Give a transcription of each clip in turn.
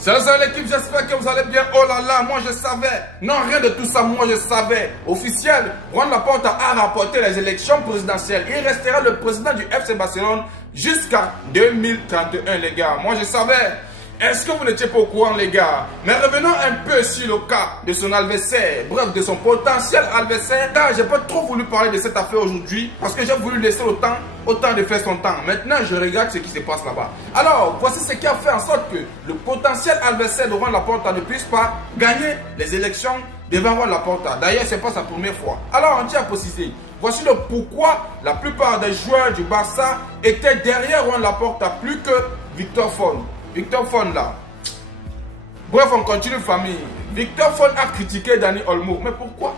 Salut l'équipe, j'espère que vous allez bien. Oh là là, moi je savais. Non, rien de tout ça, moi je savais. Officiel, Juan Laporta a rapporté les élections présidentielles. Il restera le président du FC Barcelone jusqu'à 2031, les gars. Moi je savais. Est-ce que vous n'étiez pas au courant, les gars? Mais revenons un peu sur le cas de son adversaire, bref, de son potentiel adversaire. Car j'ai pas trop voulu parler de cette affaire aujourd'hui parce que j'ai voulu laisser autant de faire son temps. Maintenant, je regarde ce qui se passe là-bas. Alors, voici ce qui a fait en sorte que le potentiel adversaire de Juan Laporta ne puisse pas gagner les élections devant Juan Laporta. D'ailleurs, ce n'est pas sa première fois. Alors, on tient à préciser. Voici le pourquoi la plupart des joueurs du Barça étaient derrière Juan Laporta plus que Victor Font. Victor Font là. Bref, on continue famille. Victor Font a critiqué Dani Olmo. Mais pourquoi?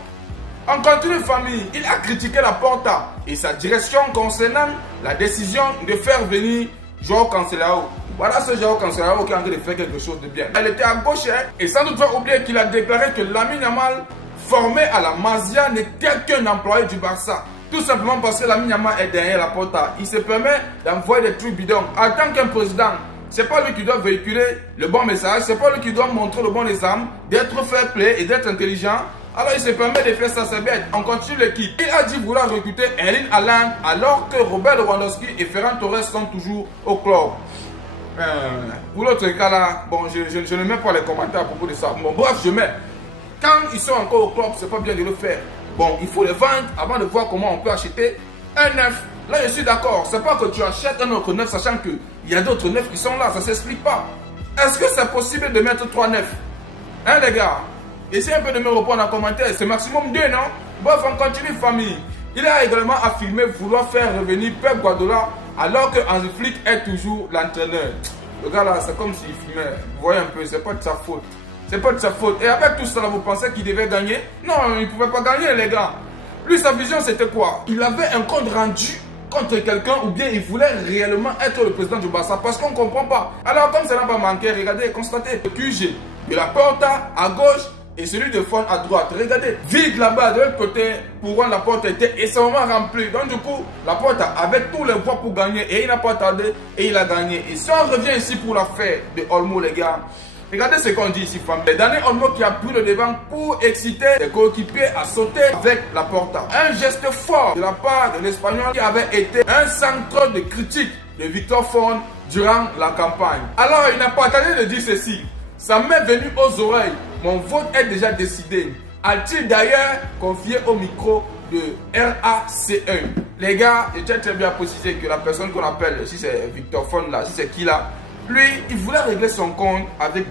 On continue famille. Il a critiqué Laporta et sa direction concernant la décision de faire venir João Cancelo. Voilà ce João Cancelo qui est en train de faire quelque chose de bien. Elle était à gauche et sans doute pas oublier qu'il a déclaré que Lamine Yamal, formé à la Masia, n'était qu'un employé du Barça. Tout simplement parce que Lamine Yamal est derrière Laporta. Il se permet d'envoyer des trucs bidons. En tant qu'un président, c'est pas lui qui doit véhiculer le bon message, c'est pas lui qui doit montrer le bon exemple, d'être fair play et d'être intelligent. Alors il se permet de faire ça, c'est bête. On continue l'équipe. Il a dit vouloir recruter Erling Haaland alors que Robert Lewandowski et Ferran Torres sont toujours au club. Pour l'autre cas là, bon, je ne mets pas les commentaires à propos de ça. Bon, bref, je mets. Quand ils sont encore au club, c'est pas bien de le faire. Bon, il faut les vendre avant de voir comment on peut acheter un neuf. Là, je suis d'accord. C'est pas que tu achètes un autre neuf, sachant qu'il y a d'autres neufs qui sont là. Ça ne s'explique pas. Est-ce que c'est possible de mettre 3 neufs? Hein, les gars? Essayez un peu de me répondre en commentaire. C'est maximum 2, non? Bref, on continue, famille. Il a également affirmé vouloir faire revenir Pep Guardiola alors que Hansi Flick est toujours l'entraîneur. Le gars là, c'est comme s'il fumait. Vous voyez un peu, c'est pas de sa faute. C'est pas de sa faute. Et avec tout ça, vous pensez qu'il devait gagner? Non, il ne pouvait pas gagner, les gars. Lui, sa vision, c'était quoi? Il avait un compte rendu contre quelqu'un ou bien il voulait réellement être le président du Barça parce qu'on ne comprend pas. Alors, comme ça n'a pas manqué, regardez et constatez le QG de Laporta à gauche et celui de Font à droite. Regardez, vide là-bas de l'autre côté pour Juan Laporta était extrêmement rempli. Donc, du coup, Laporta avait tous les voix pour gagner et il n'a pas tardé et il a gagné. Et si on revient ici pour l'affaire de Olmo, les gars, regardez ce qu'on dit ici, famille. C'est Dani Olmo qui a pris le devant pour exciter les coéquipiers à sauter avec Laporta. Un geste fort de la part de l'Espagnol qui avait été un centre de critique de Victor Font durant la campagne. Alors, il n'a pas tardé de dire ceci. Ça m'est venu aux oreilles. Mon vote est déjà décidé. A-t-il d'ailleurs confié au micro de RAC1? Les gars, je tiens très bien à préciser que la personne qu'on appelle, si c'est Victor Font là, si c'est qui là, lui, il voulait régler son compte avec